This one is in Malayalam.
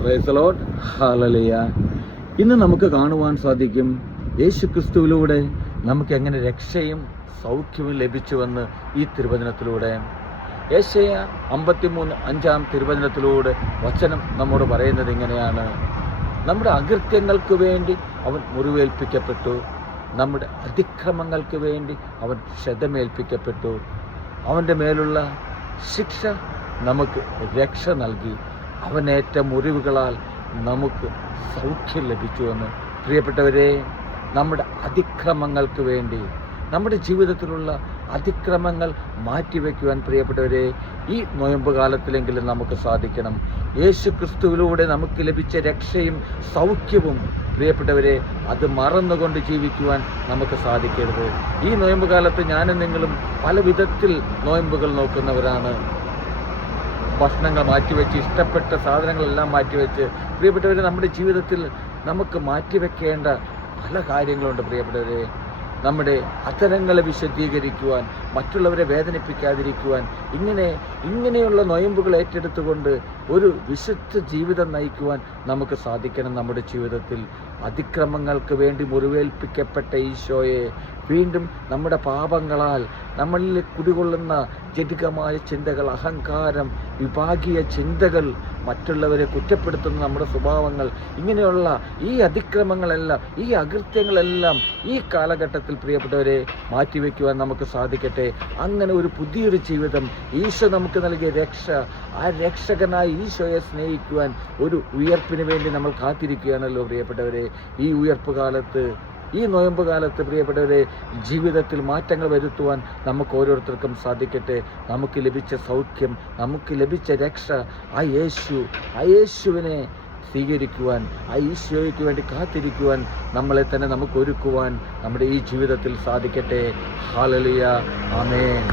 Praise the Lord. ഹല്ലേലൂയ. ഇന്ന് നമുക്ക് കാണുവാൻ സാധിക്കും യേശു ക്രിസ്തുവിലൂടെ നമുക്ക് എങ്ങനെ രക്ഷയും സൗഖ്യവും ലഭിച്ചുവെന്ന് ഈ തിരുവചനത്തിലൂടെ. യെശയ്യാ 53:5 തിരുവചനത്തിലൂടെ വചനം നമ്മോട് പറയുന്നത് ഇങ്ങനെയാണ്: നമ്മുടെ അകൃത്യങ്ങൾക്ക് വേണ്ടി അവൻ മുറിവേൽപ്പിക്കപ്പെട്ടു, നമ്മുടെ അതിക്രമങ്ങൾക്ക് വേണ്ടി അവൻ ക്ഷതമേൽപ്പിക്കപ്പെട്ടു, അവൻ്റെ മേലുള്ള ശിക്ഷ നമുക്ക് രക്ഷ നൽകി, അവനേറ്റ മുറിവുകളാൽ നമുക്ക് സൗഖ്യം ലഭിച്ചുവെന്ന്. പ്രിയപ്പെട്ടവരെ, നമ്മുടെ അതിക്രമങ്ങൾക്ക് വേണ്ടി, നമ്മുടെ ജീവിതത്തിലുള്ള അതിക്രമങ്ങൾ മാറ്റിവെക്കുവാൻ പ്രിയപ്പെട്ടവരെ ഈ നൊയമ്പ് കാലത്തിലെങ്കിലും നമുക്ക് സാധിക്കണം. യേശു ക്രിസ്തുവിലൂടെ നമുക്ക് ലഭിച്ച രക്ഷയും സൗഖ്യവും പ്രിയപ്പെട്ടവരെ അത് മറന്നുകൊണ്ട് ജീവിക്കുവാൻ നമുക്ക് സാധിക്കരുത്. ഈ നൊയമ്പ് കാലത്ത് ഞാനും നിങ്ങളും പല വിധത്തിൽ നൊയമ്പുകൾ നോക്കുന്നവരാണ്. ഭക്ഷണങ്ങൾ മാറ്റിവെച്ച്, ഇഷ്ടപ്പെട്ട സാധനങ്ങളെല്ലാം മാറ്റിവെച്ച്, പ്രിയപ്പെട്ടവരെ നമ്മുടെ ജീവിതത്തിൽ നമുക്ക് മാറ്റിവെക്കേണ്ട പല കാര്യങ്ങളുണ്ട്. പ്രിയപ്പെട്ടവരെ, നമ്മുടെ അധരങ്ങളെ വിശദീകരിക്കുവാൻ, മറ്റുള്ളവരെ വേദനിപ്പിക്കാതിരിക്കുവാൻ, ഇങ്ങനെയുള്ള നൊയമ്പുകൾ ഏറ്റെടുത്തുകൊണ്ട് ഒരു വിശുദ്ധ ജീവിതം നയിക്കുവാൻ നമുക്ക് സാധിക്കണം. നമ്മുടെ ജീവിതത്തിൽ അതിക്രമങ്ങൾക്ക് വേണ്ടി മുറിവേൽപ്പിക്കപ്പെട്ട ഈശോയെ വീണ്ടും നമ്മുടെ പാപങ്ങളാൽ നമ്മളിൽ കുടികൊള്ളുന്ന ജഡികമായ ചിന്തകൾ, അഹങ്കാരം, വിഭാഗീയ ചിന്തകൾ, മറ്റുള്ളവരെ കുറ്റപ്പെടുത്തുന്ന നമ്മുടെ സ്വഭാവങ്ങൾ, ഇങ്ങനെയുള്ള ഈ അതിക്രമങ്ങളെല്ലാം, ഈ അകൃത്യങ്ങളെല്ലാം ഈ കാലഘട്ടത്തിൽ പ്രിയപ്പെട്ടവരെ മാറ്റിവെക്കുവാൻ നമുക്ക് സാധിക്കട്ടെ. അങ്ങനെ ഒരു പുതിയൊരു ജീവിതം ഈശോ നമുക്ക് നൽകിയ രക്ഷ, ആ രക്ഷകനായ ഈശോയെ സ്നേഹിക്കുവാൻ ഒരു ഉയർപ്പിന് വേണ്ടി നമ്മൾ കാത്തിരിക്കുകയാണല്ലോ പ്രിയപ്പെട്ടവരെ. ഈ ഉയർപ്പ് കാലത്ത്, ഈ നൊയമ്പ് കാലത്ത് പ്രിയപ്പെട്ടവരെ ജീവിതത്തിൽ മാറ്റങ്ങൾ വരുത്തുവാൻ നമുക്ക് ഓരോരുത്തർക്കും സാധിക്കട്ടെ. നമുക്ക് ലഭിച്ച സൗഖ്യം, നമുക്ക് ലഭിച്ച രക്ഷ, ആ യേശുവിനെ സ്വീകരിക്കുവാൻ, ആ ഈശോയ്ക്ക് വേണ്ടി കാത്തിരിക്കുവാൻ നമ്മളെ തന്നെ നമുക്ക് ഒരുക്കുവാൻ നമ്മുടെ ഈ ജീവിതത്തിൽ സാധിക്കട്ടെ. ഹല്ലേലൂയ. ആമേൻ.